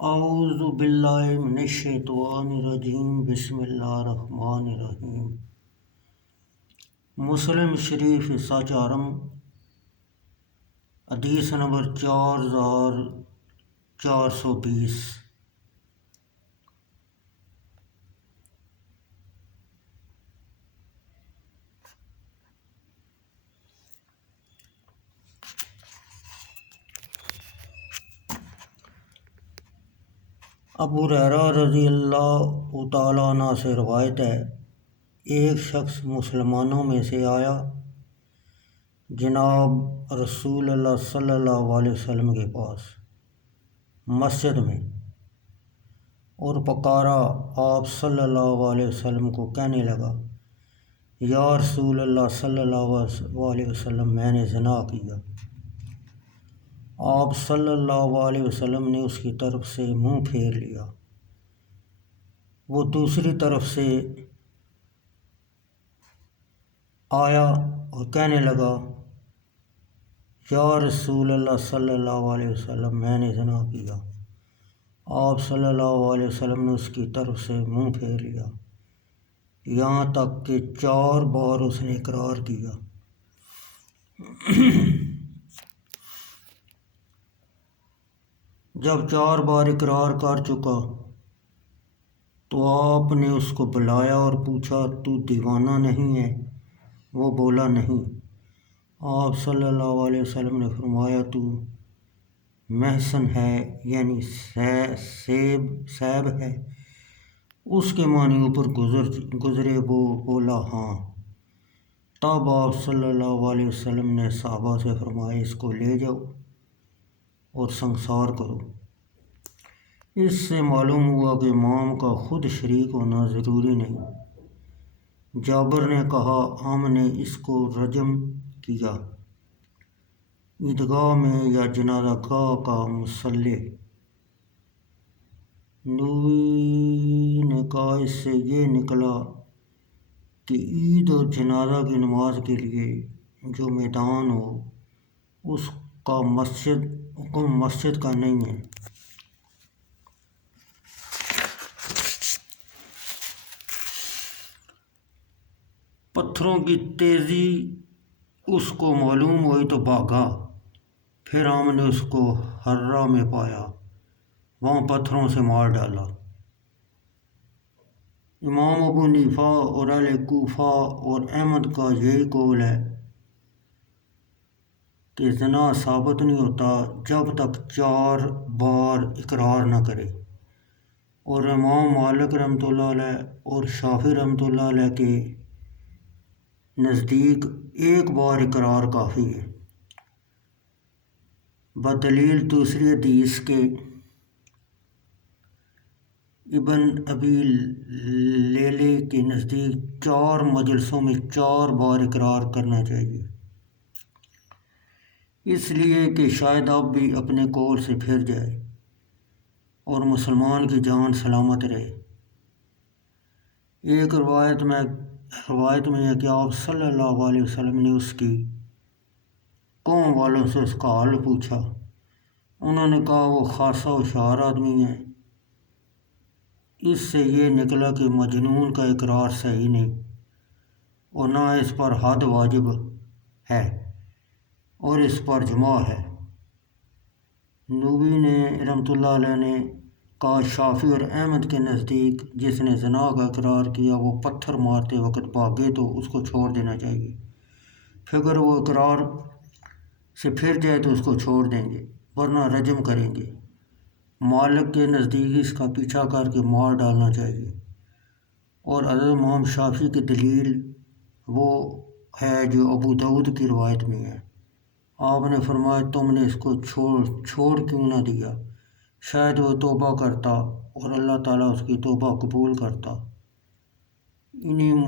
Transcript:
اعوذ باللہ من الشیطان الرجیم بسم اللہ الرحمن الرحیم۔ مسلم شریف ساچارم حدیث نمبر 4420۔ ابو ہریرہ رضی اللہ تعالیٰ عنہ سے روایت ہے، ایک شخص مسلمانوں میں سے آیا جناب رسول اللہ صلی اللہ علیہ وسلم کے پاس مسجد میں، اور پکارا آپ صلی اللہ علیہ وسلم کو، کہنے لگا یا رسول اللہ صلی اللہ علیہ وسلم، میں نے زنا کیا۔ آپ صلی اللہ علیہ وسلم نے اس کی طرف سے منہ پھیر لیا۔ وہ دوسری طرف سے آیا اور کہنے لگا یا رسول اللہ صلی اللہ علیہ وسلم، میں نے زنا کیا۔ آپ صلی اللہ علیہ وسلم نے اس کی طرف سے منہ پھیر لیا، یہاں تک کہ 4 بار اس نے اقرار کیا۔ جب 4 بار اقرار کر چکا تو آپ نے اس کو بلایا اور پوچھا تو دیوانہ نہیں ہے؟ وہ بولا نہیں۔ آپ صلی اللہ علیہ وسلم نے فرمایا تو محسن ہے، یعنی سیب ہے۔ اس کے معنی اوپر گزرے، وہ بولا ہاں۔ تب آپ صلی اللہ علیہ وسلم نے صحابہ سے فرمایا اس کو لے جاؤ اور سنسار کرو۔ اس سے معلوم ہوا کہ امام کا خود شریک ہونا ضروری نہیں۔ جابر نے کہا ہم نے اس کو رجم کیا عیدگاہ میں یا جنازہ گاہ کا مصلی۔ نووی نے کہا اس سے یہ نکلا کہ عید اور جنازہ کی نماز کے لیے جو میدان ہو اس کا مسجد کا نہیں ہے۔ پتھروں کی تیزی اس کو معلوم ہوئی تو بھاگا، پھر ہم نے اس کو حرہ میں پایا، وہاں پتھروں سے مار ڈالا۔ امام ابو حنیفہ اور اہل کوفہ اور احمد کا یہی قول ہے کہ زنا ثابت نہیں ہوتا جب تک 4 بار اقرار نہ کرے، اور امام مالک رحمۃ اللہ علیہ اور شافعی رحمۃ اللہ علیہ کے نزدیک 1 بار اقرار کافی ہے، بدلیل دوسری حدیث کے ابن ابی لیلے کے نزدیک 4 مجلسوں میں 4 بار اقرار کرنا چاہیے، اس لیے کہ شاید اب بھی اپنے قول سے پھر جائے اور مسلمان کی جان سلامت رہے۔ ایک روایت میں ہے کہ آپ صلی اللہ علیہ وسلم نے اس کی قوم والوں سے اس کا حال پوچھا، انہوں نے کہا وہ خاصا ہوشیار آدمی ہے۔ اس سے یہ نکلا کہ مجنون کا اقرار صحیح نہیں اور نہ اس پر حد واجب ہے اور اس پر جماع ہے۔ نووی نے رحمۃ اللہ علیہ نے کہا شافعی اور احمد کے نزدیک جس نے زنا کا اقرار کیا وہ پتھر مارتے وقت بھاگے تو اس کو چھوڑ دینا چاہیے، پھر اگر وہ اقرار سے پھر جائے تو اس کو چھوڑ دیں گے ورنہ رجم کریں گے۔ مالک کے نزدیک اس کا پیچھا کر کے مار ڈالنا چاہیے، اور حضرت امام شافعی کی دلیل وہ ہے جو ابو داؤد کی روایت میں ہے۔ آپ نے فرمایا تم نے اس کو چھوڑ کیوں نہ دیا؟ شاید وہ توبہ کرتا اور اللہ تعالیٰ اس کی توبہ قبول کرتا۔ انہیں